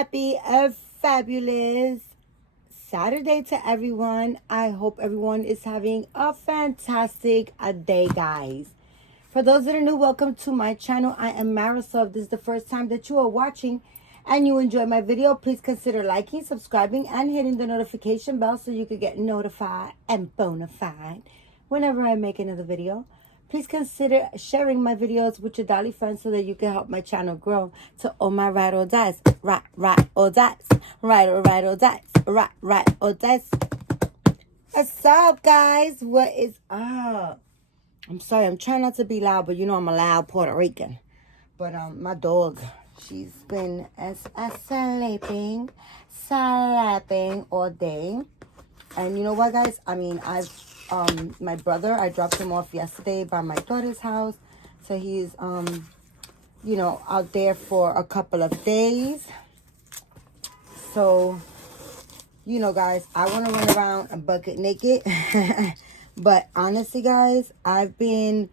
Happy fabulous Saturday to everyone. I hope everyone is having a fantastic day, guys. For those that are new, welcome to my channel. I am Marisol. If this is the first time that you are watching and you enjoy my video, please consider liking, subscribing, and hitting the notification bell so you can get notified and bona fide whenever I make another video. Please consider sharing my videos with your dolly friends so that you can help my channel grow to all my ride or dies. Right or dies. Right or dies. Right or dies. What's up, guys? What is up? I'm sorry, I'm trying not to be loud, but you know I'm a loud Puerto Rican. But my dog, she's been sleeping all day. And you know what, guys? I mean, my brother, I dropped him off yesterday by my daughter's house. So he's, out there for a couple of days. So, guys, I want to run around bucket naked. But honestly, guys, I've been,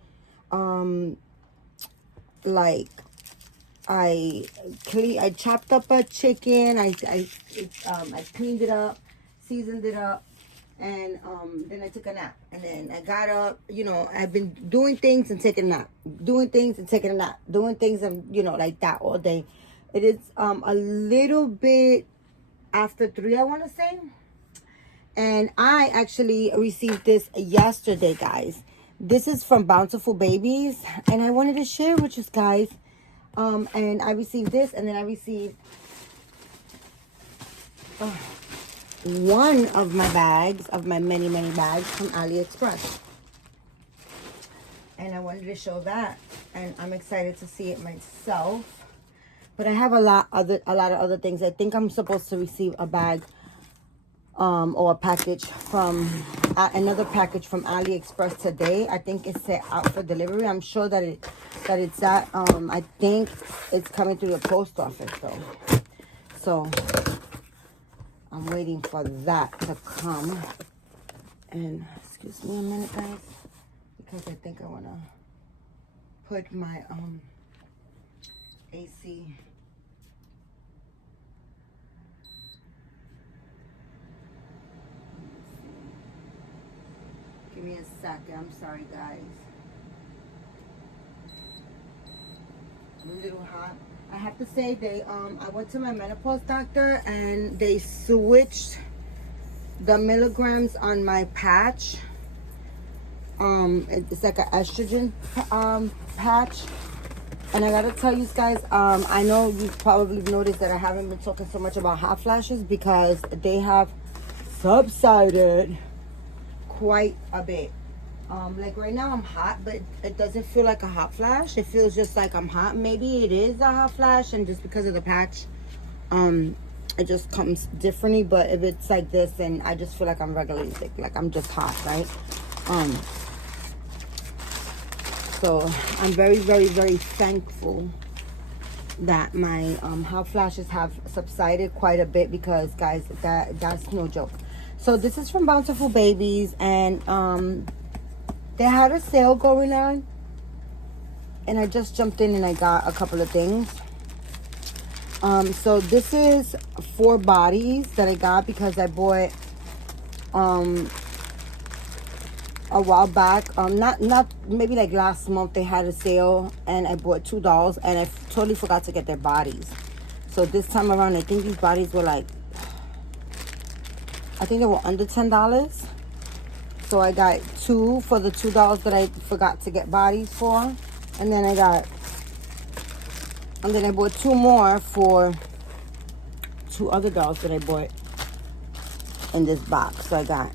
I chopped up a chicken. I cleaned it up, seasoned it up. And then I took a nap. And then I got up, I've been doing things and taking a nap. Doing things and taking a nap. Doing things and, like that all day. It is a little bit after 3, I want to say. And I actually received this yesterday, guys. This is from Bountiful Babies. And I wanted to share with you guys. And I received this. And then I received one of my bags, of my many bags from AliExpress. And I wanted to show that. And I'm excited to see it myself. But I have a lot of other things. I think I'm supposed to receive a bag or a package from another package from AliExpress today. I think it's set out for delivery. I'm sure that it's that. I think it's coming through the post office though. So I'm waiting for that to come. And excuse me a minute, guys, because I think I want to put my AC. Give me a second. I'm sorry, guys. I'm a little hot. I have to say I went to my menopause doctor and they switched the milligrams on my patch. It's like an estrogen patch. And I gotta tell you guys, I know you've probably noticed that I haven't been talking so much about hot flashes because they have subsided quite a bit. Like right now I'm hot, but it doesn't feel like a hot flash. It feels just like I'm hot. Maybe it is a hot flash, and just because of the patch, it just comes differently. But if it's like this, then I just feel like I'm regularly sick, like I'm just hot, right? So I'm very thankful that my hot flashes have subsided quite a bit, because guys, that's no joke. So this is from Bountiful Babies, and they had a sale going on, and I just jumped in and I got a couple of things. So this is 4 bodies that I got because I bought a while back. Not maybe like last month they had a sale, and I bought $2, and I totally forgot to get their bodies. So this time around, I think these bodies were like, I think they were under $10. So I got 2 for the $2 that I forgot to get bodies for. And then I bought 2 more for 2 other dolls that I bought in this box. So I got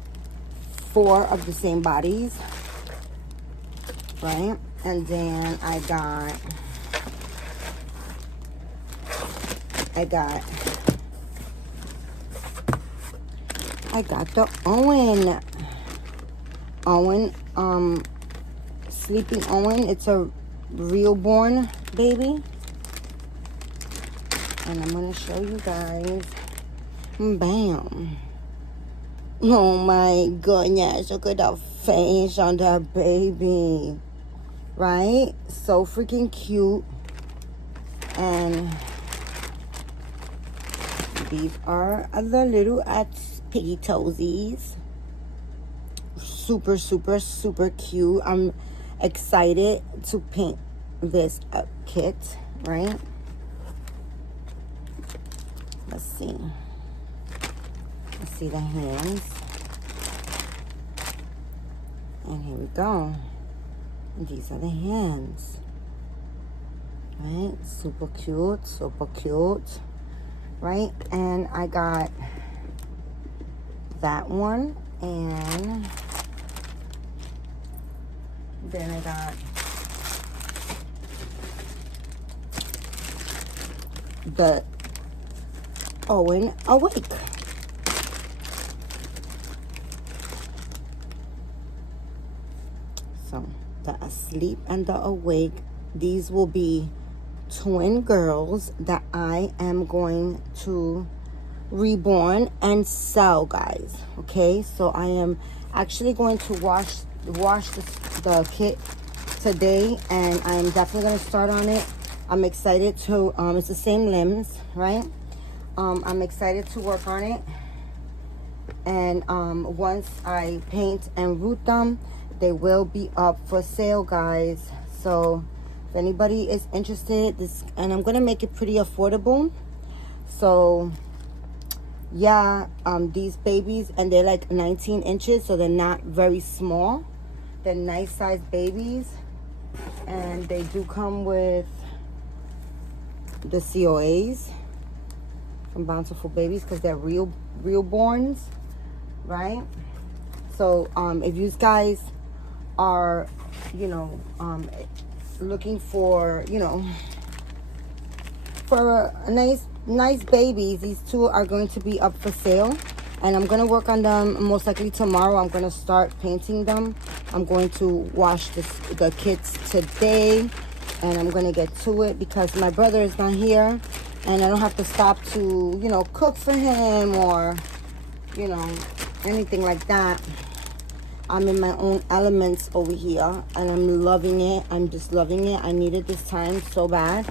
4 of the same bodies, right? And then I got the Owen, Sleeping Owen. It's a Reborn baby. And I'm going to show you guys. Bam. Oh my goodness. Look at the face on that baby. Right? So freaking cute. And these are the little at piggy toesies. Super, super, super cute. I'm excited to paint this kit, right? Let's see. Let's see the hands. And here we go. And these are the hands. Right? Super cute, super cute. Right? And I got that one. And then I got the Owen Awake. So the Asleep and the Awake, these will be twin girls that I am going to reborn and sell, guys. Okay, so I am actually going to wash the kit today, and I'm definitely going to start on it. I'm excited to it's the same limbs, right? I'm excited to work on it, and once I paint and root them, they will be up for sale, guys. So if anybody is interested, and I'm gonna make it pretty affordable. So yeah, these babies, and they're like 19 inches, so they're not very small. They're nice sized babies, and they do come with the COAs from Bountiful Babies, because they're reborns, right? So if you guys are, you know, looking for, you know, for a nice babies, these two are going to be up for sale, and I'm gonna work on them most likely tomorrow. I'm gonna start painting them. I'm going to wash the kits today, and I'm gonna get to it because my brother is not here, and I don't have to stop to, you know, cook for him or, you know, anything like that. I'm in my own elements over here, and I'm loving it. I'm just loving it. I needed this time so bad.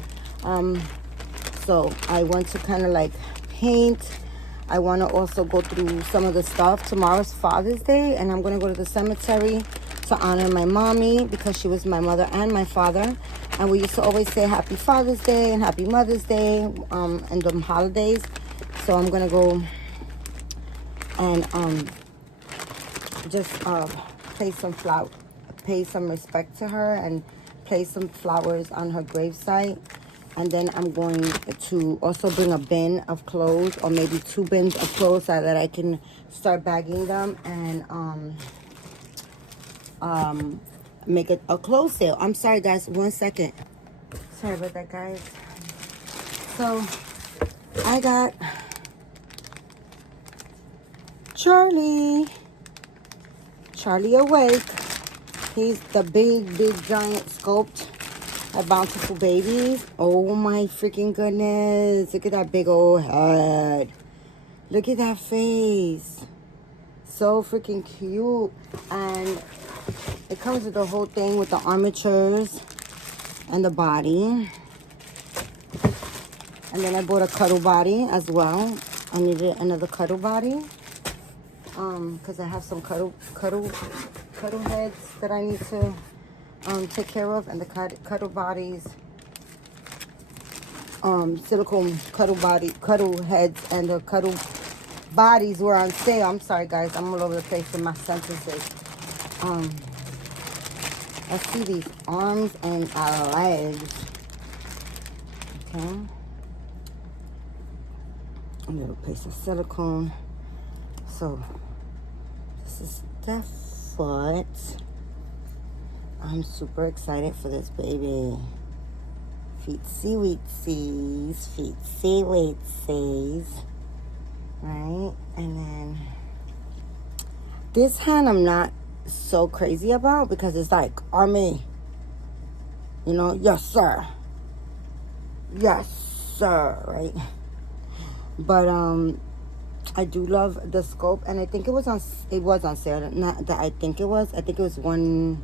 So I want to kind of like paint. I want to also go through some of the stuff. Tomorrow's Father's Day, and I'm going to go to the cemetery to honor my mommy, because she was my mother and my father. And we used to always say Happy Father's Day and Happy Mother's Day and the holidays. So I'm going to go and just pay some respect to her and place some flowers on her gravesite. And then I'm going to also bring a bin of clothes, or maybe 2 bins of clothes, so that I can start bagging them and make it a clothes sale. I'm sorry, guys. 1 second. Sorry about that, guys. So I got Charlie Awake. He's the big giant sculpt at Bountiful Babies. Oh my freaking goodness. Look at that big old head. Look at that face. So freaking cute. And it comes with the whole thing with the armatures and the body. And then I bought a cuddle body as well. I needed another cuddle body. Because I have some cuddle heads that I need to take care of, and the cuddle bodies, silicone cuddle heads, and the cuddle bodies were on sale. I'm sorry, guys, I'm all over the place with my sentences. Let's see these arms and legs. Okay, a little piece of silicone. So this is the foot. I'm super excited for this baby. Feetsy weetsies, feetsy weetsies. Right? And then this hand I'm not so crazy about, because it's like army. You know, yes sir. Yes sir, right? But I do love the scope, and I think it was on sale. Not that I think it was. I think it was one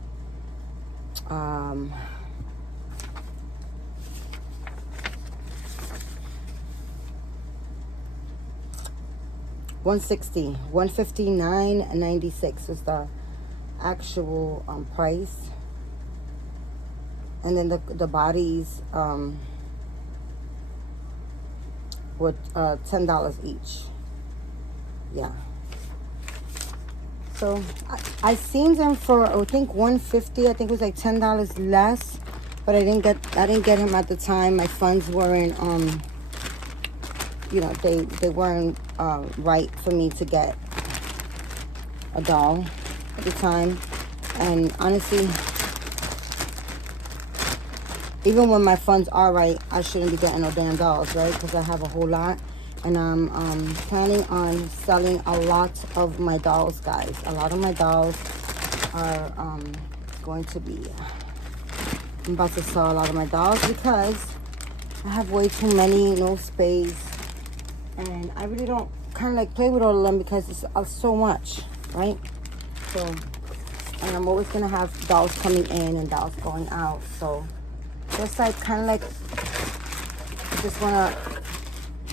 160, 159.96 is the actual price. And then the bodies were $10 each. Yeah. So I seen them for, I think, 150. I think it was like $10 less, but I didn't get him at the time. My funds weren't you know, they weren't right for me to get a doll at the time. And honestly, even when my funds are right, I shouldn't be getting no damn dolls, right? Because I have a whole lot. And I'm planning on selling a lot of my dolls, guys. A lot of my dolls are going to be... I'm about to sell a lot of my dolls because I have way too many, no space. And I really don't kind of like play with all of them because it's so much, right? So, and I'm always going to have dolls coming in and dolls going out. So, just like kind of like, I just want to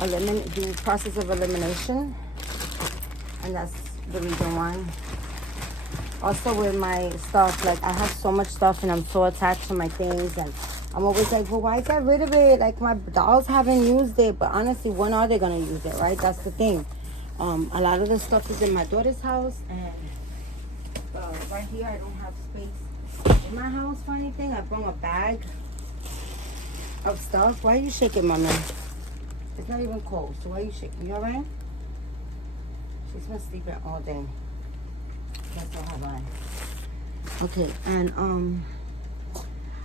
eliminate, do the process of elimination. And that's the reason why. Also with my stuff, like I have so much stuff and I'm so attached to my things, and I'm always like, well, why get rid of it? Like my dolls haven't used it, but honestly, when are they gonna use it, right? That's the thing. A lot of the stuff is in my daughter's house, and right here I don't have space in my house for anything. I brought a bag of stuff. Why are you shaking, Mama? It's not even cold, so why are you shaking? You alright? She's been sleeping all day. That's all have I. Okay, and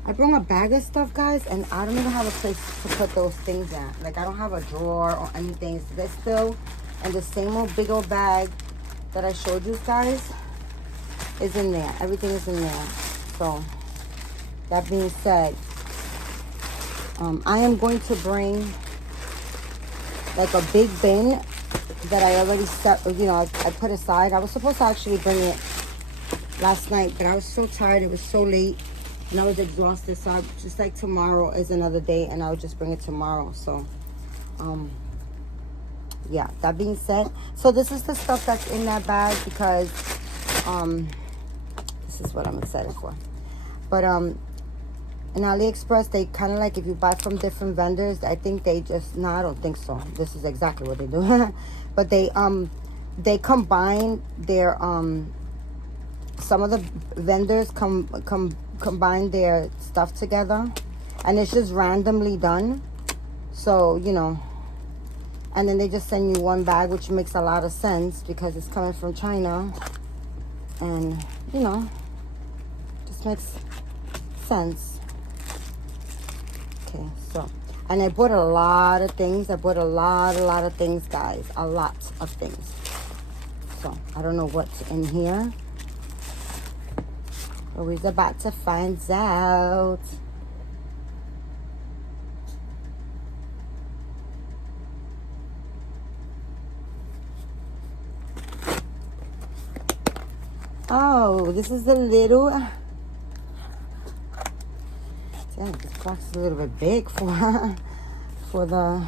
I brought a bag of stuff, guys, and I don't even have a place to put those things at. Like, I don't have a drawer or anything. So they're still in the same old big old bag that I showed you guys is in there. Everything is in there. So, that being said, I am going to bring like a big bin that I already set, you know, I put aside. I was supposed to actually bring it last night, but I was so tired. It was so late and I was exhausted. So I just like, tomorrow is another day and I'll just bring it tomorrow. So, yeah, that being said, so this is the stuff that's in that bag because, this is what I'm excited for. But, in AliExpress, they kind of like, if you buy from different vendors, I think they just, no, I don't think so. This is exactly what they do. But they combine their, some of the vendors combine their stuff together. And it's just randomly done. So, you know, and then they just send you one bag, which makes a lot of sense because it's coming from China. And, you know, just makes sense. Okay, so, and I bought a lot of things. I bought a lot of things, guys. A lot of things. So, I don't know what's in here. But we're about to find out. Oh, this is a little... Damn, this box is a little bit big for the...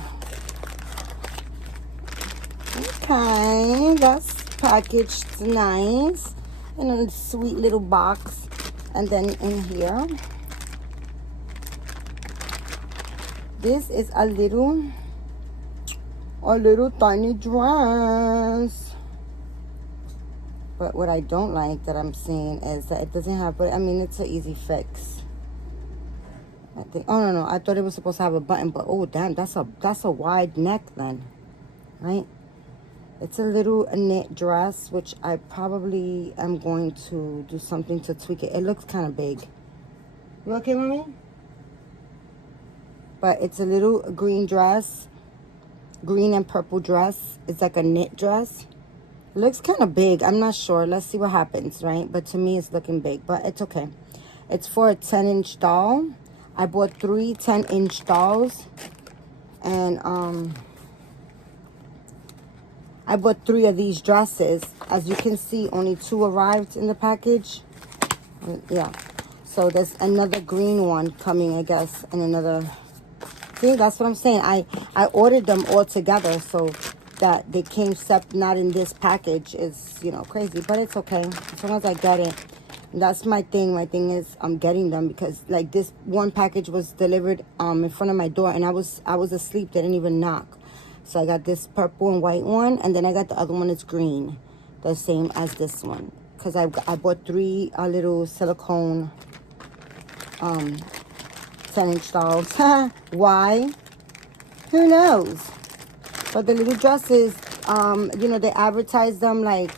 Okay, that's packaged nice. In a sweet little box. And then in here, this is a little tiny dress. But what I don't like that I'm seeing is that it doesn't have, but I mean, it's an easy fix. I think, oh no, I thought it was supposed to have a button, but oh damn, that's a wide neck then, right? It's a little knit dress, which I probably am going to do something to tweak it. It looks kind of big. You okay, Mommy? But it's a little green dress, green and purple dress. It's like a knit dress. It looks kind of big. I'm not sure. Let's see what happens, right? But to me, it's looking big, but it's okay. It's for a 10-inch doll. I bought 3 10-inch dolls, and I bought 3 of these dresses. As you can see, only 2 arrived in the package. Yeah. So there's another green one coming, I guess, and another. See, that's what I'm saying. I ordered them all together. So that they came not in this package is, you know, crazy. But it's okay as long as I get it. And that's my thing. My thing is I'm getting them because like this one package was delivered in front of my door, and I was asleep. They didn't even knock. So I got this purple and white one, and then I got the other one that's green, the same as this one. Because I bought 3 little silicone 10-inch dolls. Why? Who knows? But the little dresses, you know, they advertise them like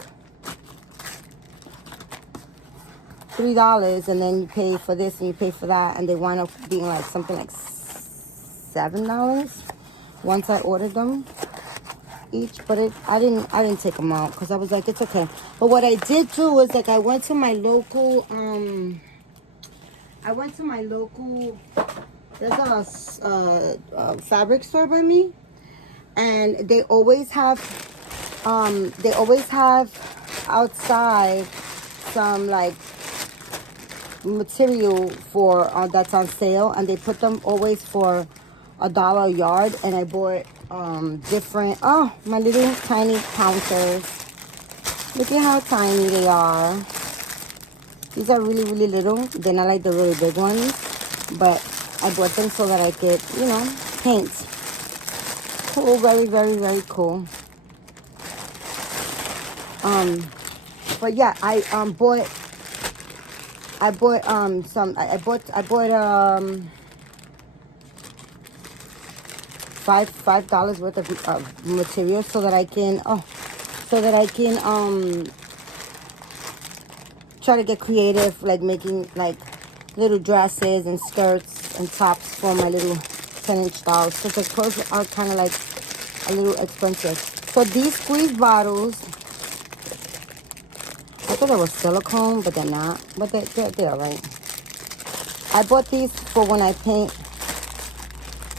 $3, and then you pay for this and you pay for that, and they wind up being like something like $7 once I ordered them each. But I didn't take them out because I was like, it's okay. But what I did do was like I went to my local there's a fabric store by me, and they always have outside some like material for that's on sale, and they put them always for $1 a yard. And I bought different, my little tiny counters. Look at how tiny they are. These are really, really little. They're not like the really big ones, but I bought them so that I could, you know, paint. Cool, very, very, very cool. But yeah, I bought $5 worth of material so that I can try to get creative, like making like little dresses and skirts and tops for my little 10-inch dolls. So the clothes are kind of like a little expensive. So these squeeze bottles, I thought they were silicone, but they're not. But they're all right. I bought these for when I paint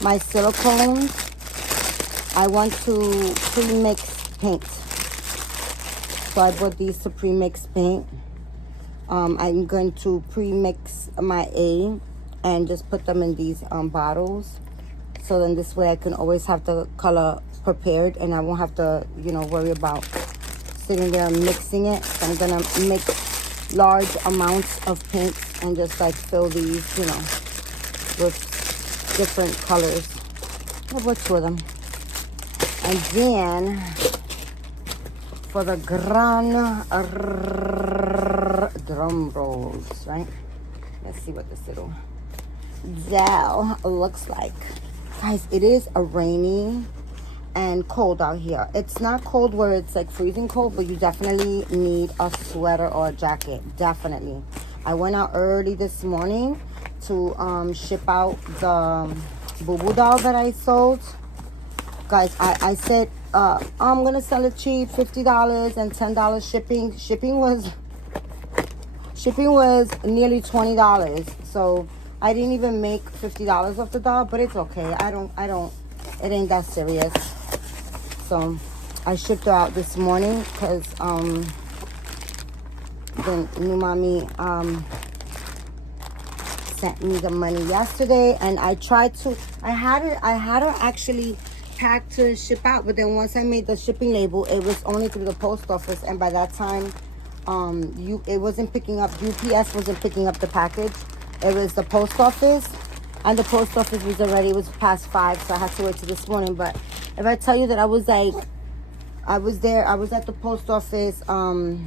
my silicones. I want to pre-mix paint. So I bought these to pre-mix paint. I'm going to pre-mix my A and just put them in these bottles. So then this way I can always have the color prepared, and I won't have to, you know, worry about sitting there and mixing it. So I'm gonna mix large amounts of paint and just like fill these, you know, with different colors. I bought 2 of them. And then for the drum rolls, right? Let's see what this little doll looks like. Guys, it is a rainy and cold out here. It's not cold where it's like freezing cold, but you definitely need a sweater or a jacket. Definitely. I went out early this morning to ship out the boo-boo doll that I sold. Guys, I said I'm gonna sell it cheap, $50 and $10 shipping. Shipping was nearly $20. So I didn't even make $50 off the doll, but it's okay. It ain't that serious. So I shipped her out this morning because the new mommy sent me the money yesterday, and I had her actually packed to ship out, but then once I made the shipping label, it was only through the post office, and by that time it wasn't picking up, UPS wasn't picking up the package. It was the post office, and the post office was past 5, so I had to wait till this morning. But if I tell you that I was at the post office, I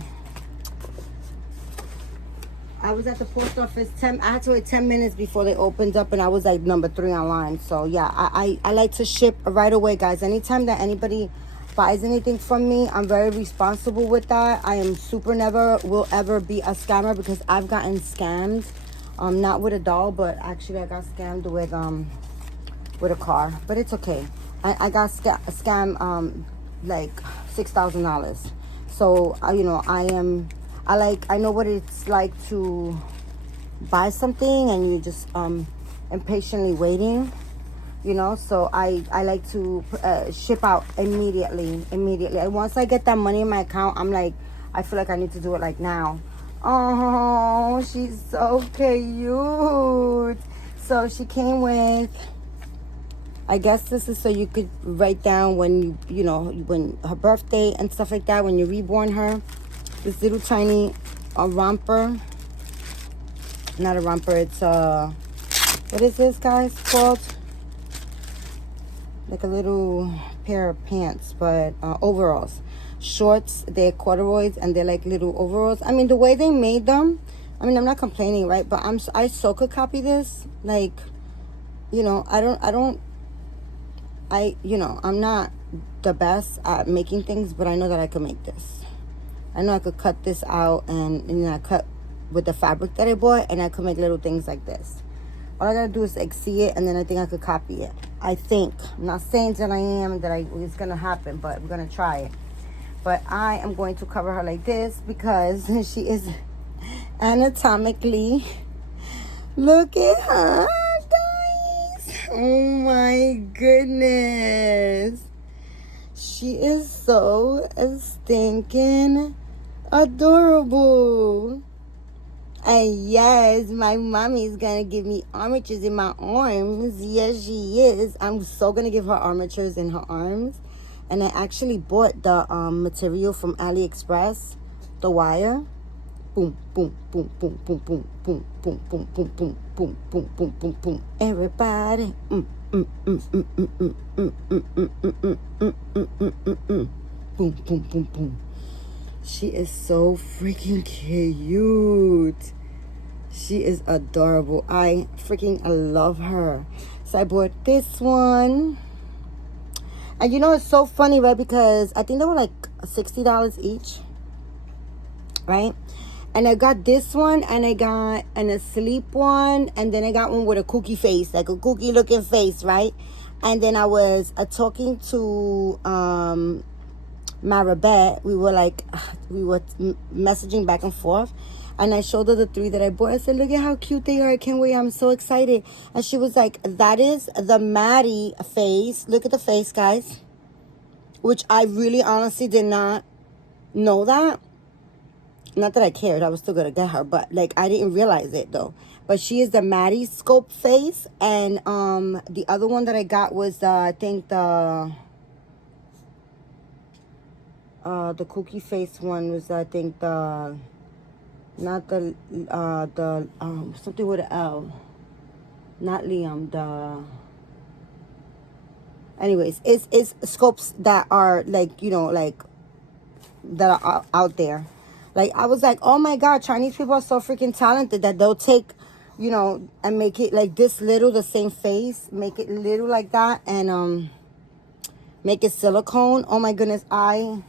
had to wait 10 minutes before they opened up, and I was like number 3 online. So yeah, I like to ship right away, guys. Anytime that anybody buys anything from me, I'm very responsible with that. I am will ever be a scammer, because I've gotten scammed. Not with a doll, but actually I got scammed with a car. But it's okay. I got scammed like $6,000. So you know, I know what it's like to buy something and you just impatiently waiting, you know. So I like to ship out immediately. And once I get that money in my account, I'm like, I feel like I need to do it like now. Oh, she's so cute. So she came with I guess this is so you could write down when you know, when her birthday and stuff like that, when you reborn her. This little tiny romper. Not a romper, it's what is this, guys, called? Like a little pair of pants, but overalls. Shorts, they're corduroys, and they're like little overalls. I mean, the way they made them, I mean, I'm not complaining, right? But I so could copy this. Like, you know, I'm not the best at making things, but I know that I could make this. I know I could cut this out, and I cut with the fabric that I bought, and I could make little things like this. All I gotta do is like see it, and then I think I could copy it. I think. I'm not saying that it's gonna happen, but we're gonna try it. But I am going to cover her like this because she is anatomically. Look at her, guys. Oh my goodness. She is so stinking adorable. And yes, my mommy's gonna give me armatures in my arms. Yes, she is. I'm so gonna give her armatures in her arms. And I actually bought the material from AliExpress, the wire. Boom, boom, boom, boom, boom, boom, boom, boom, boom, boom, boom, boom, boom, boom, boom, boom. Everybody. Boom, boom, boom, boom. She is so freaking cute. She is adorable. I freaking love her. So I bought this one. And you know, it's so funny, right? Because I think they were like $60 each. Right? And I got this one, and I got an asleep one, and then I got one with a cookie face, like a cookie looking face, right? And then I was talking to Maribeth. We were messaging back and forth, and I showed her the 3 that I bought. I said, look at how cute they are. I can't wait. I'm so excited. And she was like, that is the Maddie face. Look at the face, guys. Which I really honestly did not know that. Not that I cared. I was still going to get her. But, like, I didn't realize it, though. But she is the Maddie scope face. And the other one that I got was, I think, the cookie face one was, I think, not the something with an L. Not Liam, anyways, it's scopes that are, like, you know, like, that are out there. Like, I was like, oh my God, Chinese people are so freaking talented that they'll take, you know, and make it like this little, the same face, make it little like that, and make it silicone. Oh my goodness, I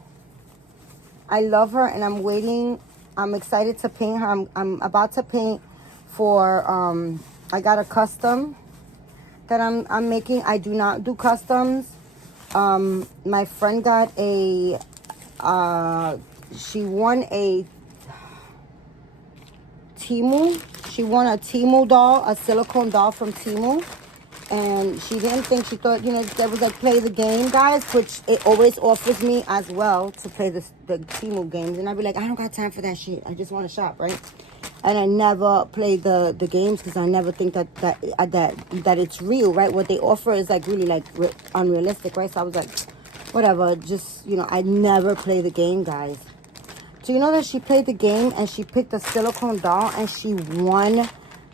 love her, and I'm waiting. I'm excited to paint her. I'm about to paint for I got a custom that I'm making. I do not do customs. My friend got a she won a Temu. She won a Temu doll, a silicone doll from Temu. And she didn't think, she thought, you know, that was like play the game, guys, which it always offers me as well to play the Temu games. And I'd be like, I don't got time for that shit. I just want to shop, right? And I never play the games because I never think that it's real, right? What they offer is like really like unrealistic, right? So I was like, whatever, just, you know, I never play the game, guys. So you know that she played the game and she picked a silicone doll and she won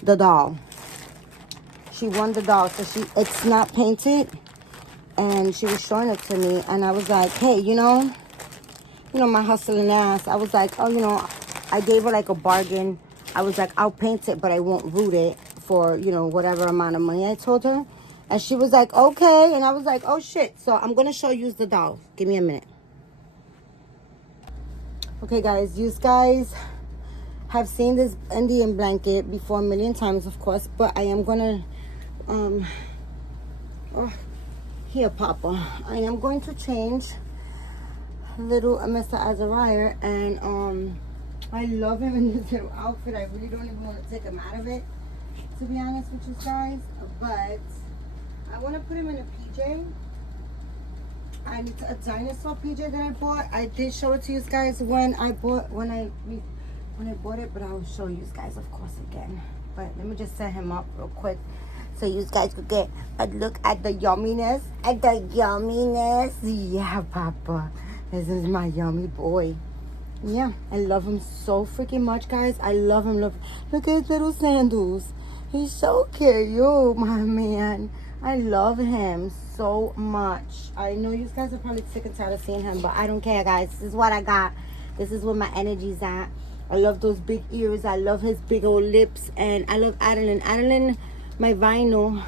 the doll. She won the doll. So it's not painted. And she was showing it to me. And I was like, hey, you know, my hustling ass. I was like, oh, you know, I gave her like a bargain. I was like, I'll paint it, but I won't root it for, you know, whatever amount of money I told her. And she was like, okay. And I was like, oh, shit. So I'm going to show you the doll. Give me a minute. Okay, guys. You guys have seen this Indian blanket before a million times, of course. But I am going to... here, Papa. I am going to change little Mr. Azariah, and I love him in this little outfit. I really don't even want to take him out of it, to be honest with you guys. But I want to put him in a PJ. And it's a dinosaur PJ that I bought. I did show it to you guys when I bought it, but I will show you guys, of course, again. But let me just set him up real quick so you guys could get a look at the yumminess. Yeah, Papa. This is my yummy boy. Yeah, I love him so freaking much, guys. I love him. Look at his little sandals. He's so cute, my man. I love him so much. I know you guys are probably sick and tired of seeing him, but I don't care, guys. This is what I got. This is where my energy's at. I love those big ears. I love his big old lips. And I love Adeline. Adeline, my vinyl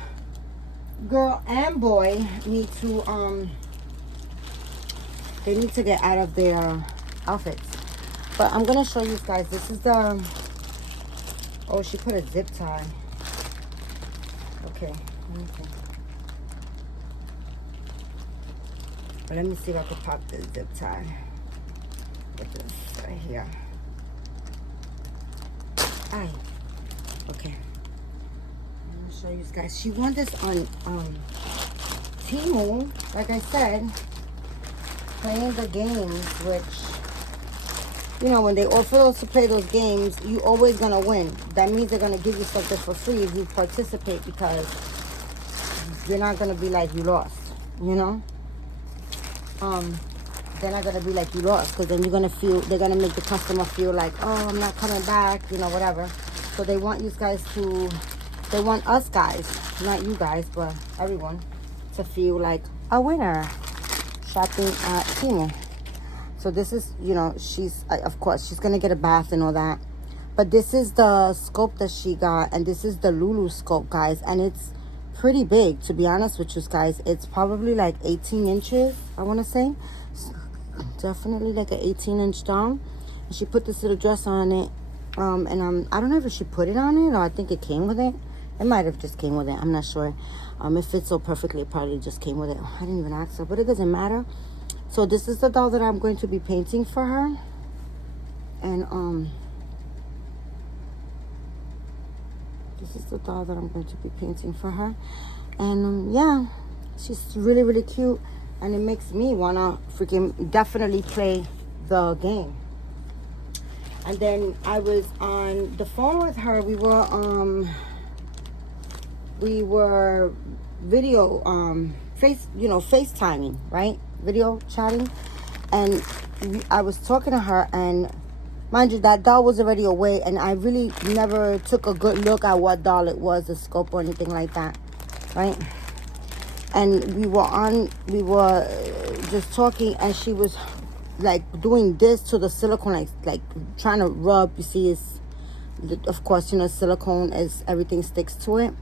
girl and boy, need to, they need to get out of their outfits. But I'm going to show you guys. This is the, oh, she put a zip tie. Okay. But let me see if I can pop this zip tie with this right here. Aye. Okay. I'm gonna show you guys. She won this on Temu, like I said, playing the games, which, you know, when they offer us to play those games, you always gonna win. That means they're gonna give you something for free if you participate, because you're not gonna be like you lost, you know. They're not gonna be like you lost, because then you're gonna feel, they're gonna make the customer feel like, oh, I'm not coming back, you know, whatever. So they want you guys to, they want us guys, not you guys, but everyone, to feel like a winner shopping at Temu. So this is, you know, she's, of course, she's gonna get a bath and all that. But this is the scope that she got, and this is the Lulu scope, guys, and it's pretty big, to be honest with you guys. It's probably like 18 inches, I want to say. Definitely like an 18-inch doll. And she put this little dress on it, and I don't know if she put it on it or I think it came with it. It might have just came with it, I'm not sure. It fits so perfectly, it probably just came with it. I didn't even ask her, but it doesn't matter. So this is the doll that I'm going to be painting for her. And this is the doll that I'm going to be painting for her. And yeah, she's really, really cute. And it makes me want to freaking definitely play the game. And then I was on the phone with her. We were video, FaceTiming, right? Video chatting. And I was talking to her, and mind you, that doll was already away, and I really never took a good look at what doll it was, the scope or anything like that, right? And we were just talking, and she was like doing this to the silicone, like trying to rub. You see, it's, of course, you know, silicone is, everything sticks to it.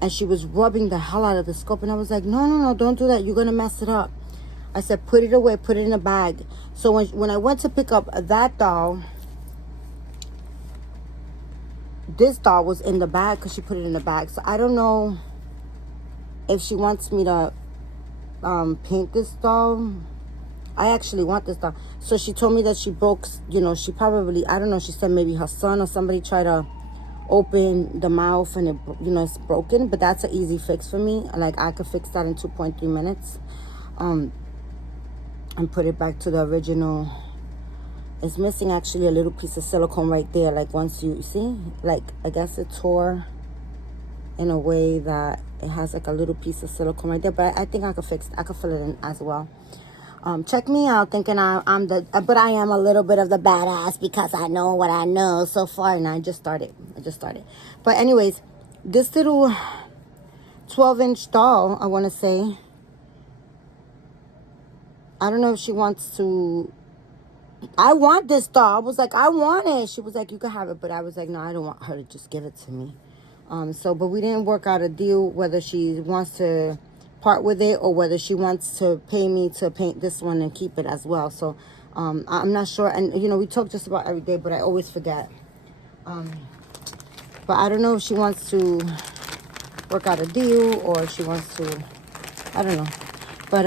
And she was rubbing the hell out of the scope, and I was like, no, don't do that. You're gonna mess it up. I said, put it away, put it in a bag. So when I went to pick up that doll, this doll was in the bag because she put it in the bag. So I don't know if she wants me to paint this doll. I actually want this doll. So she told me that she broke, you know, she probably, I don't know, she said maybe her son or somebody tried to open the mouth and it, you know, it's broken. But that's an easy fix for me. Like, I could fix that in 2.3 minutes. And put it back to the original. It's missing actually a little piece of silicone right there. Like, once you see, like, I guess it tore in a way that it has like a little piece of silicone right there. But I think I could fix it. I could fill it in as well. Check me out thinking I'm the, but I am a little bit of the badass because I know what I know so far, and I just started. But anyways, this little 12-inch doll, I want to say, I don't know if she wants to, I want this doll. I was like, I want it. She was like, you can have it. But I was like, no, I don't want her to just give it to me. But we didn't work out a deal whether she wants to part with it or whether she wants to pay me to paint this one and keep it as well. So I'm not sure. And, you know, we talk just about every day, but I always forget. But I don't know if she wants to work out a deal or if she wants to, I don't know. But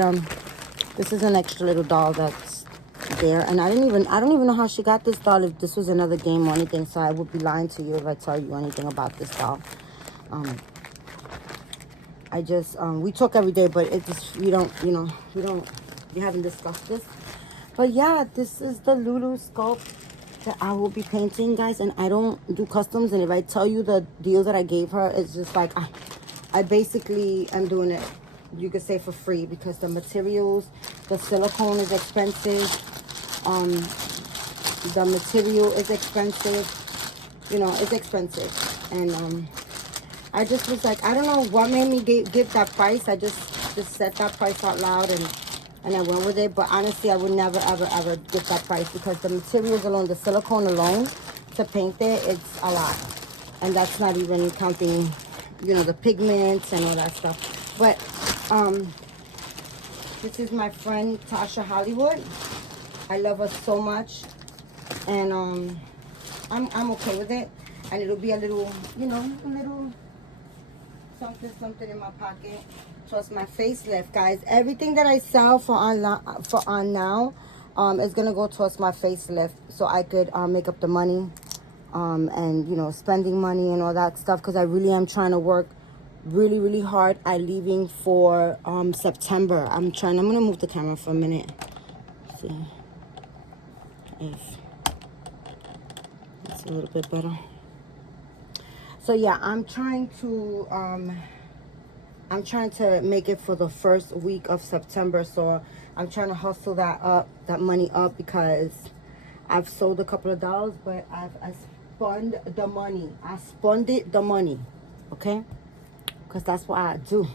this is an extra little doll that's there. And I don't even know how she got this doll, if this was another game or anything. So I would be lying to you if I tell you anything about this doll. I just, we talk every day, but it just, we haven't discussed this. But yeah, this is the Lulu sculpt that I will be painting, guys. And I don't do customs. And if I tell you the deals that I gave her, it's just like, I basically am doing it, you could say, for free, because the materials, the silicone is expensive. The material is expensive. You know, it's expensive. And I just was like, I don't know what made me give that price. I just said that price out loud, and I went with it. But honestly, I would never, ever, ever get that price, because the materials alone, the silicone alone, to paint it, it's a lot. And that's not even counting, you know, the pigments and all that stuff. But this is my friend Tasha Hollywood. I love her so much, and I'm okay with it. And it'll be a little, you know, a little something in my pocket towards my facelift, guys. Everything that I sell for on now is gonna go towards my facelift, so I could make up the money, and, you know, spending money and all that stuff, because I really am trying to work really, really hard at leaving for September. I'm gonna move the camera for a minute. Let's see if it's a little bit better. So yeah, I'm trying to make it for the first week of September. So I'm trying to hustle that money up, because I've sold a couple of dolls, but I spun the money. I spun the money, okay? Because that's what I do,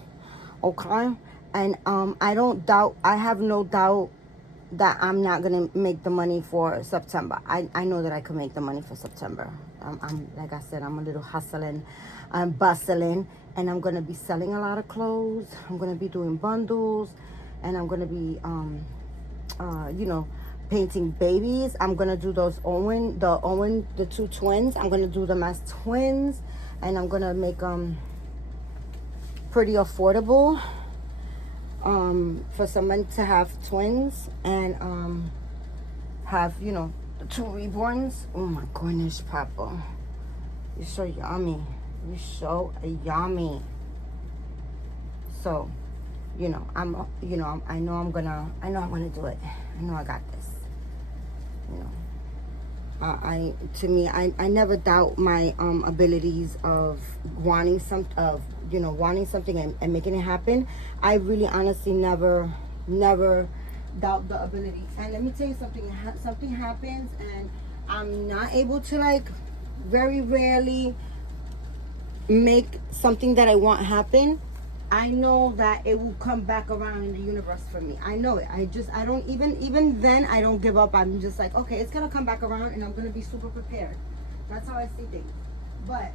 okay? And I have no doubt that I'm not gonna make the money for September. I know that I can make the money for September. I'm like I said, I'm a little hustling, I'm bustling, and I'm gonna be selling a lot of clothes. I'm gonna be doing bundles, and I'm gonna be you know, painting babies. I'm gonna do those the two twins. I'm gonna do them as twins, and I'm gonna make them pretty affordable for someone to have twins, and have, you know, the two reborns. Oh my goodness, Papa, you're so yummy. You're so yummy. So, you know, I know I'm gonna do it. I know I got this. You know, I never doubt my abilities of wanting something and making it happen. I really honestly never doubt the ability. And let me tell you something. Something happens and I'm not able to, like, very rarely make something that I want happen. I know that it will come back around in the universe for me. I know it. I don't even then I don't give up. I'm just like, okay, it's gonna come back around, and I'm gonna be super prepared. That's how I see things. But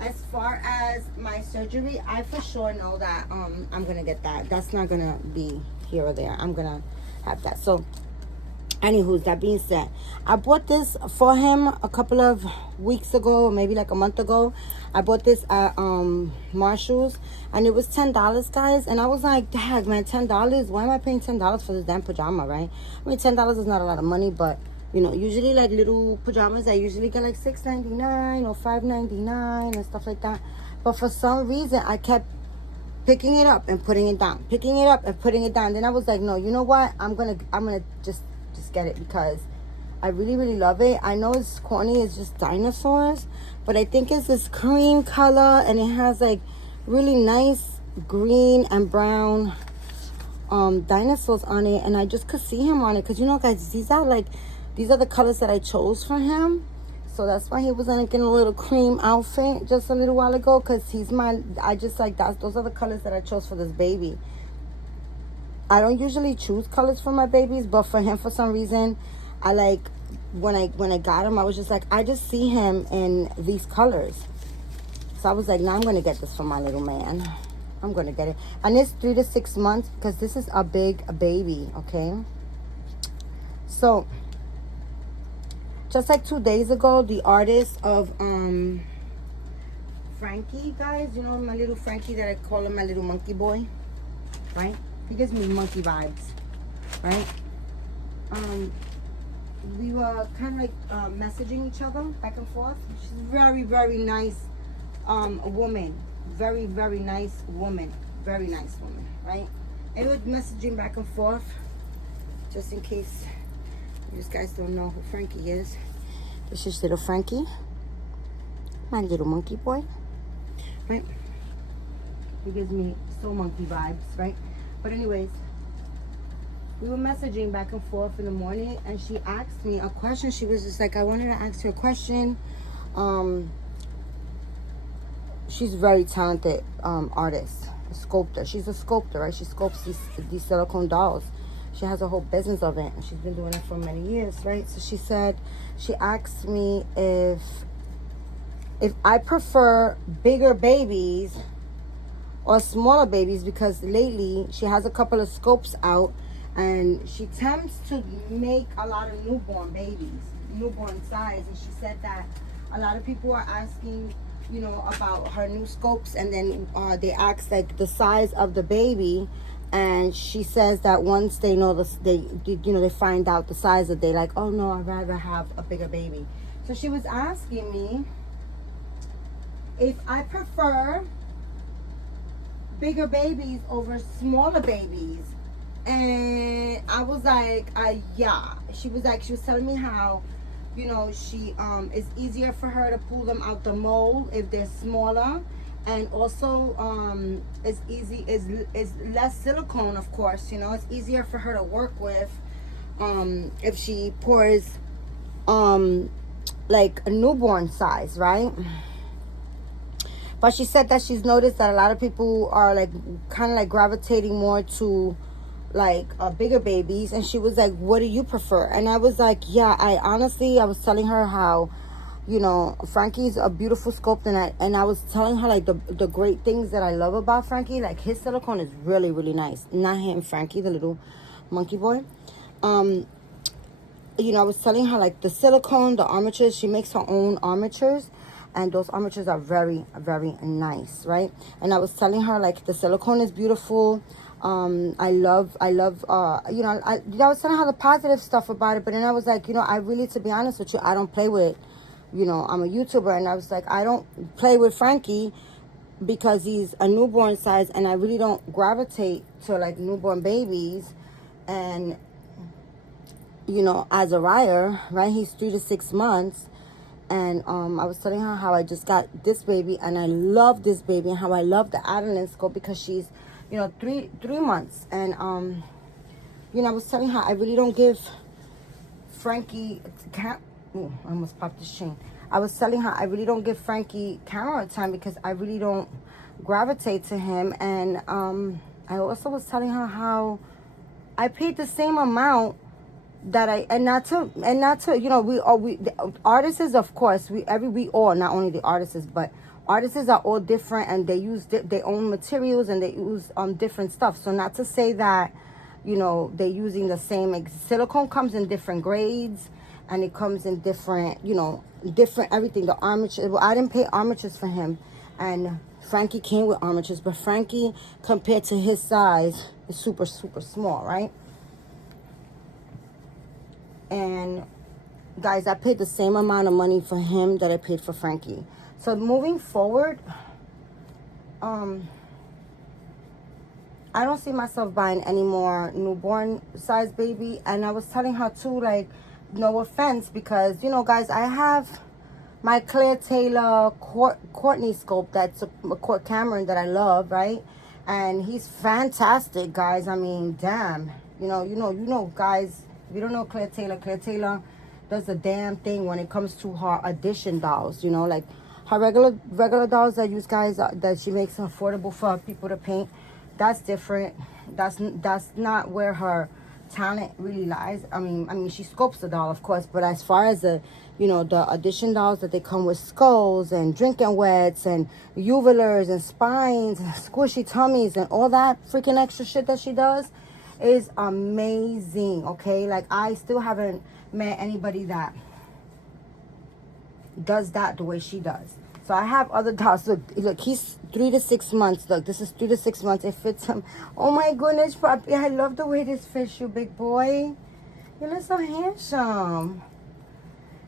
as far as my surgery, I for sure know that I'm gonna get that. That's not gonna be here or there. I'm gonna have that. So anywho, that being said, I bought this for him a couple of weeks ago, maybe like a month ago. I bought this at Marshall's, and it was $10, guys. And I was like, dang, man, $10? Why am I paying $10 for this damn pajama, right? I mean, $10 is not a lot of money, but, you know, usually, like, little pajamas, I usually get like $6.99 or $5.99 and stuff like that. But for some reason, I kept picking it up and putting it down, picking it up and putting it down. Then I was like, no, you know what? I'm gonna just get it, because I really, really love it. I know it's corny, it's just dinosaurs, but I think it's this cream color, and it has like really nice green and brown dinosaurs on it, and I just could see him on it, because, you know, guys, these are the colors that I chose for him. So that's why he was like in a little cream outfit just a little while ago, because I just like that. Those are the colors that I chose for this baby. I don't usually choose colors for my babies, but for him, for some reason, I like, when I got him, I was just like, I just see him in these colors. So I was like, now I'm going to get this for my little man. I'm going to get it. And it's 3 to 6 months, because this is a big baby, okay? So, just like 2 days ago, the artist of Frankie, guys, you know, my little Frankie that I call him my little monkey boy, right? He gives me monkey vibes, right? We were kind of like messaging each other back and forth. She's very, very nice woman. Very, very nice woman. Very nice woman, right? And we were messaging back and forth, just in case you guys don't know who Frankie is. This is little Frankie, my little monkey boy. right? He gives me so monkey vibes, right? But anyways, we were messaging back and forth in the morning, and she asked me a question. She was just like, I wanted to ask you a question. She's a very talented artist, a sculptor. She's a sculptor, right? She sculpts these silicone dolls. She has a whole business of it, and she's been doing it for many years, right? So she asked me if I prefer bigger babies or smaller babies, because lately she has a couple of scopes out, and she tends to make a lot of newborn babies, newborn size. And she said that a lot of people are asking, you know, about her new scopes, and then they ask like the size of the baby, and she says that once they know they find out the size of, they like, oh no, I'd rather have a bigger baby. So she was asking me if I prefer bigger babies over smaller babies. And I was like, yeah. She was telling me how, you know, it's easier for her to pull them out the mold if they're smaller, and also it's less silicone, of course, you know. It's easier for her to work with if she pours like a newborn size, right? But she said that she's noticed that a lot of people are like kind of like gravitating more to like bigger babies. And she was like, what do you prefer? And I was like, yeah, I was telling her how, you know, Frankie's a beautiful sculptor, and I was telling her like the great things that I love about Frankie. Like, his silicone is really, really nice. Not him, Frankie, the little monkey boy. You know, I was telling her like the silicone, the armatures. She makes her own armatures, and those armatures are very, very nice, right? And I was telling her like the silicone is beautiful. I love you know, I was telling her the positive stuff about it. But then I was like, you know, I really, to be honest with you, I don't play with, you know, I'm a YouTuber, and I was like, I don't play with Frankie because he's a newborn size, and I really don't gravitate to like newborn babies. And, you know, as a Ryer, right, he's 3 to 6 months. And I was telling her how I just got this baby, and I love this baby, and how I love the Adeline scope because she's, you know, three months. And you know, I was telling her I really don't give Frankie I almost popped this chain. I was telling her I really don't give Frankie camera time because I really don't gravitate to him. And I also was telling her how I paid the same amount that not to you know, the artists, of course, we all, not only the artists, but artists are all different, and they use their own materials, and they use different stuff. So not to say that, you know, they're using the same silicone comes in different grades, and it comes in different, you know, different everything. The armature, well, I didn't pay armatures for him, and Frankie came with armatures, but Frankie, compared to his size, is super, super small, right? And guys, I paid the same amount of money for him that I paid for Frankie. So moving forward, I don't see myself buying any more newborn size baby. And I was telling her too, like, no offense, because, you know, guys, I have my Claire Taylor Courtney scope, that's a Court Cameron that I love, right? And he's fantastic, guys. I mean, damn, you know, guys. If you don't know Claire Taylor does a damn thing when it comes to her addition dolls. You know, like her regular dolls that use, guys, that she makes affordable for people to paint. That's different. That's not where her talent really lies. I mean, she scopes the doll, of course, but as far as the, you know, the addition dolls that they come with skulls and drinking wets and uvulars and spines and squishy tummies and all that freaking extra shit that she does, is amazing. Okay, like, I still haven't met anybody that does that the way she does. So I have other dolls. Look, he's 3 to 6 months. Look, this is 3 to 6 months. It fits him. Oh my goodness, puppy, I love the way this fits you, big boy. You look so handsome.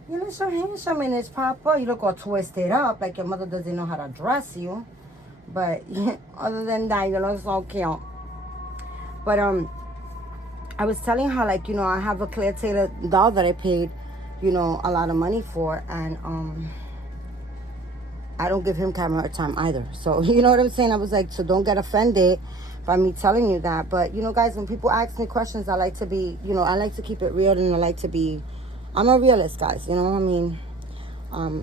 You look so handsome in this, Papa. You look all twisted up like your mother doesn't know how to dress you. But other than that, you look so cute. But I was telling her, like, you know, I have a Claire Taylor doll that I paid, you know, a lot of money for, and I don't give him kind of hard time either. So, you know what I'm saying? I was like, so don't get offended by me telling you that. But, you know, guys, when people ask me questions, I like to be, you know, I like to keep it real, and I like to be, I'm a realist, guys. You know what I mean?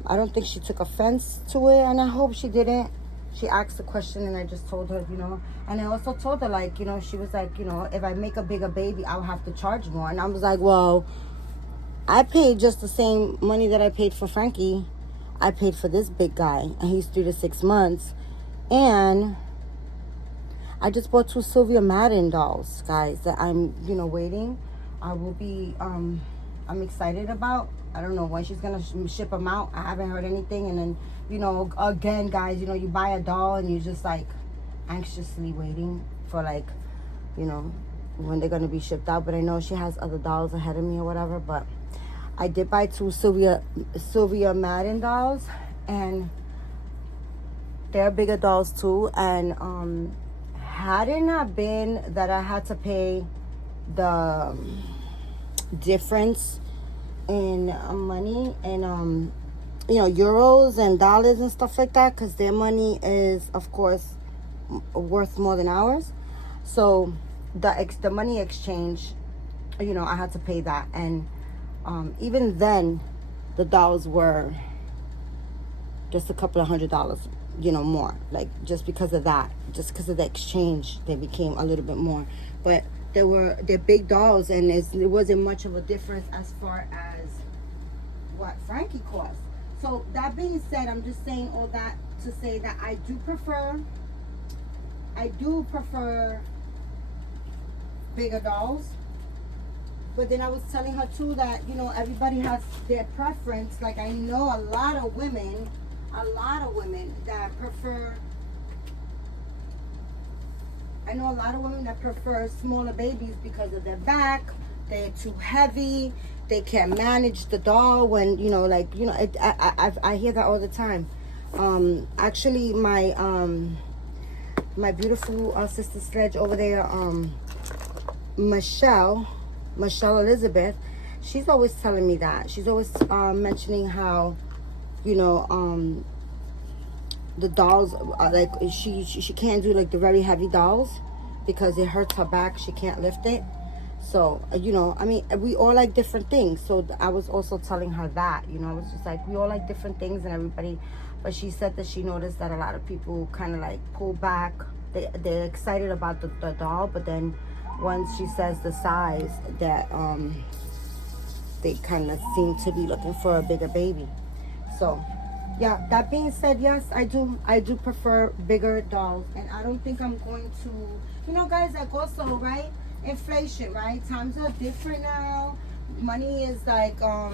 I don't think she took offense to it, and I hope she didn't. She asked the question, and I just told her, you know. And I also told her, like, you know, she was like, you know, if I make a bigger baby, I'll have to charge more. And I was like, well, I paid just the same money that I paid for Frankie. I paid for this big guy, and he's 3 to 6 months. And I just bought 2 Sylvia Madden dolls, guys, that I'm, you know, waiting. I will be, I'm excited about. I don't know when she's going to ship them out. I haven't heard anything. And then, you know, again, guys, you know, you buy a doll and you're just, like, anxiously waiting for, like, you know, when they're going to be shipped out. But I know she has other dolls ahead of me or whatever. But I did buy 2 Sylvia Madden dolls. And they're bigger dolls, too. And, had it not been that I had to pay the difference in money and you know, euros and dollars and stuff like that, because their money is, of course, worth more than ours. So the money exchange, you know, I had to pay that. And even then, the dolls were just a couple of $100, you know, more. Like, just because of that, just because of the exchange, they became a little bit more. But they're big dolls, and it wasn't much of a difference as far as what Frankie cost. So that being said, I'm just saying all that to say that I do prefer bigger dolls. But then I was telling her too that, you know, everybody has their preference. Like, I know a lot of women that prefer, smaller babies because of their back. They're too heavy. They can't manage the doll when, you know, like, you know, I hear that all the time. Actually, my beautiful sister Sledge over there, Michelle Elizabeth, she's always telling me that. She's always mentioning how, you know, the dolls, like, she can't do, like, the very heavy dolls because it hurts her back. She can't lift it. So, you know, I mean, we all like different things. So I was also telling her that, you know, it's just like, we all like different things, and everybody. But she said that she noticed that a lot of people kind of like pull back. They're excited about the doll, but then once she says the size, that they kind of seem to be looking for a bigger baby. So yeah, that being said, yes, I do prefer bigger dolls. And I don't think I'm going to, you know, guys, like, also, right, inflation, right, times are different now. Money is like, I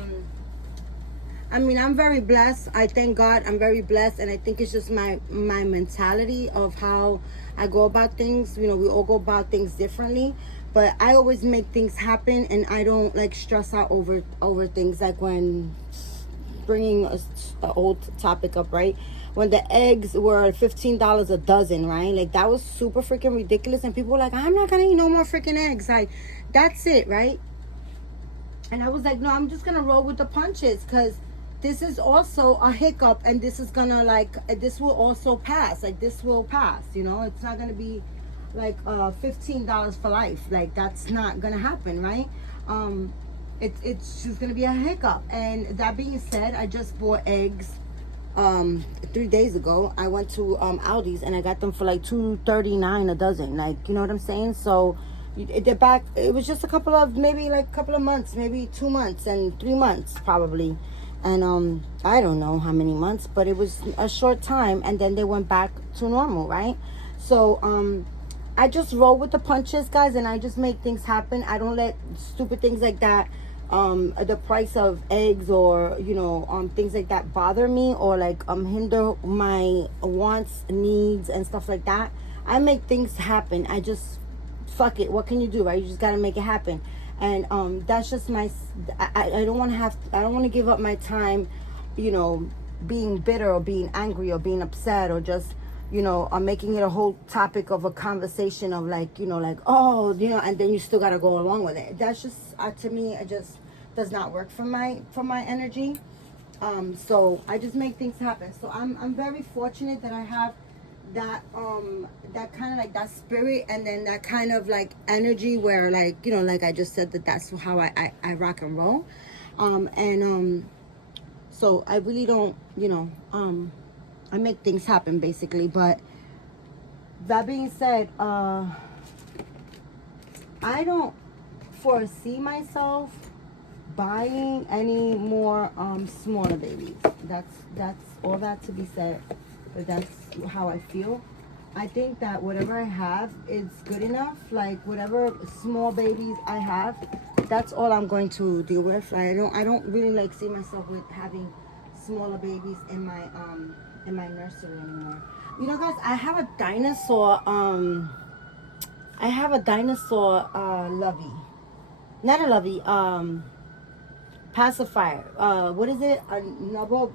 mean, I'm very blessed. I thank God I'm very blessed. And I think it's just my mentality of how I go about things. You know, we all go about things differently. But I always make things happen, and I don't, like, stress out over things. Like, when bringing an old topic up, right? When the eggs were $15 a dozen, right? Like, that was super freaking ridiculous. And people were like, I'm not going to eat no more freaking eggs. Like, that's it, right? And I was like, no, I'm just going to roll with the punches, because this is also a hiccup, and this is going to, like, this will also pass. Like, this will pass, you know? It's not going to be, like, $15 for life. Like, that's not going to happen, right? It's just going to be a hiccup. And that being said, I just bought eggs 3 days ago. I went to Aldi's, and I got them for, like, $2.39 a dozen. Like, you know what I'm saying? So they're back. It was just a couple of months, maybe 2 months and 3 months probably. And I don't know how many months, but it was a short time, and then they went back to normal, right? So I just roll with the punches, guys, and I just make things happen. I don't let stupid things like that, the price of eggs, or, you know, things like that bother me, or like hinder my wants, needs, and stuff like that. I make things happen. I just, fuck it, what can you do, right? You just gotta make it happen. And that's just my, I don't want to give up my time, you know, being bitter or being angry or being upset, or just, you know, making it a whole topic of a conversation of, like, you know, like, oh, you know, and then you still got to go along with it. That's just, to me, it just does not work for my energy. So I just make things happen. So I'm very fortunate that I have that that kind of like that spirit, and then that kind of like energy where, like, you know, like I just said, that's how I rock and roll. So I really don't, you know, I make things happen basically. But that being said, I don't foresee myself buying any more smaller babies. That's all that to be said, but that's how I feel. I think that whatever I have is good enough. Like whatever small babies I have, that's all I'm going to deal with. Like, I don't really like see myself with having smaller babies in my nursery anymore. You know, guys, I have a dinosaur lovey. Not a lovey, pacifier. What is it? A nubba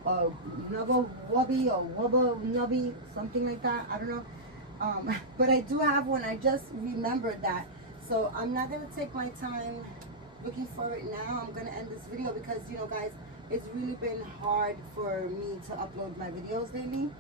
wubby or wubba nubby, something like that. I don't know. But I do have one. I just remembered that. So I'm not gonna take my time looking for it now. I'm gonna end this video because, you know, guys, it's really been hard for me to upload my videos lately.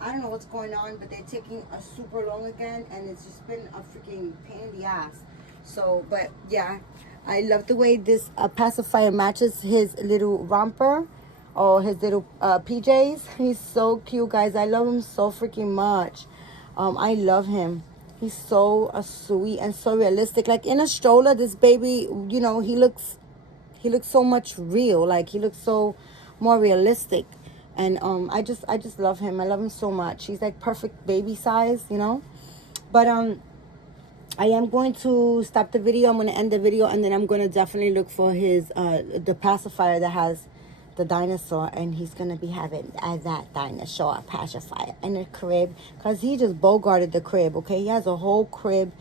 I don't know what's going on, but they're taking a super long again, and it's just been a freaking pain in the ass. So, but yeah, I love the way this pacifier matches his little romper or his little PJs. He's so cute, guys. I love him so freaking much. I love him. He's so sweet and so realistic. Like in a stroller, this baby, you know, he looks so much real. Like he looks so more realistic. And I just love him. I love him so much. He's like perfect baby size, you know. But I am going to stop the video. I'm going to end the video, and then I'm going to definitely look for his the pacifier that has the dinosaur, and he's going to be having that dinosaur pacifier in the crib, because he just bogarted the crib, okay? He has a whole crib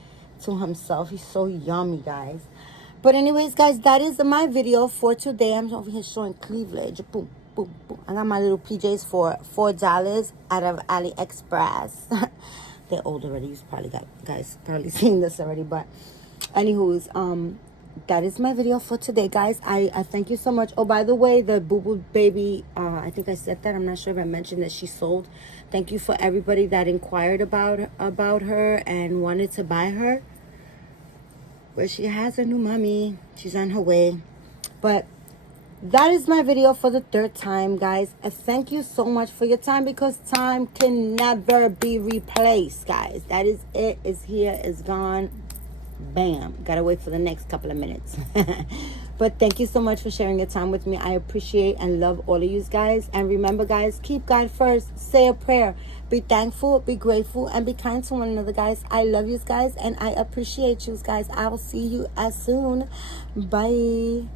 to himself. He's so yummy, guys. But anyways, guys, that is my video for today. I'm over here showing cleavage. Boom, boom, boom. I got my little PJs for $4 out of AliExpress. They're old already. You've probably probably seen this already. But anywho's, that is my video for today, guys. I thank you so much. Oh, by the way, the Boo Boo Baby, I think I said that. I'm not sure if I mentioned that she sold. Thank you for everybody that inquired about her and wanted to buy her. But she has a new mommy. She's on her way. But that is my video for the third time, guys. Thank you so much for your time, because time can never be replaced, guys. That is it. It's here. It's gone. Bam. Gotta wait for the next couple of minutes. But thank you so much for sharing your time with me. I appreciate and love all of you guys. And remember, guys, keep God first. Say a prayer. Be thankful, be grateful, and be kind to one another, guys. I love you guys, and I appreciate you guys. I will see you as soon. Bye.